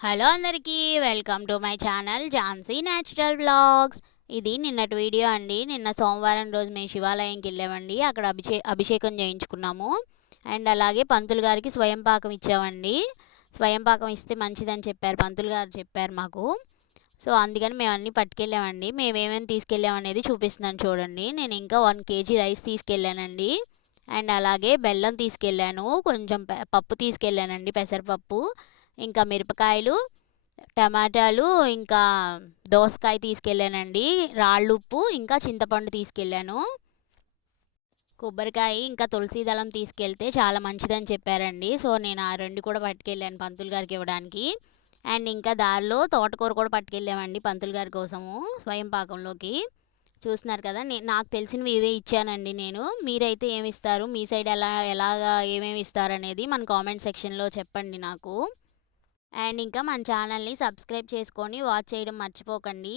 Hello అందరికీ welcome to my channel Jhansi natural vlogs. ఇది నిన్నటి వీడియో అండి. నిన్న సోమవారం రోజు మేము శివాలయంకి వెళ్ళామండి. అక్కడ అభిషేకం చేయించుకున్నాము. అండ్ అలాగే పంతులు గారికి స్వయం పాకం ఇచ్చామండి. స్వయం పాకం ఇస్తే మంచిదని చెప్పారు, పంతులు గారు చెప్పారు మాకు. సో అందుకని మేము అన్నీ పట్టుకెళ్ళామండి. మేము ఏమేమి తీసుకెళ్ళామనేది చూపిస్తున్నాను చూడండి. నేను ఇంకా 1 kg రైస్ తీసుకెళ్ళానండి. అండ్ అలాగే బెల్లం తీసుకెళ్ళాను, కొంచెం పప్పు తీసుకెళ్ళానండి, పెసరపప్పు, ఇంకా మిరపకాయలు, టమాటాలు, ఇంకా దోసకాయ తీసుకెళ్ళానండి, రాళ్ళుప్పు, ఇంకా చింతపండు తీసుకెళ్ళాను, కొబ్బరికాయ, ఇంకా తులసి దళం తీసుకెళ్తే చాలా మంచిదని చెప్పారండి. సో నేను ఆ 2 కూడా పట్టుకెళ్ళాను పంతులు గారికి ఇవ్వడానికి. అండ్ ఇంకా దారిలో తోటకూర కూడా పట్టుకెళ్ళామండి పంతులు గారి కోసము స్వయం పాకంలోకి. చూస్తున్నారు కదా, నాకు తెలిసినవి ఇవే ఇచ్చానండి నేను. మీరైతే ఏమి ఇస్తారు, మీ సైడ్ ఎలాగా ఏమేమి ఇస్తారనేది మన కామెంట్ సెక్షన్లో చెప్పండి నాకు. అండ్ ఇంకా మన ఛానల్ని సబ్స్క్రైబ్ చేసుకొని వాచ్ చేయడం మర్చిపోకండి.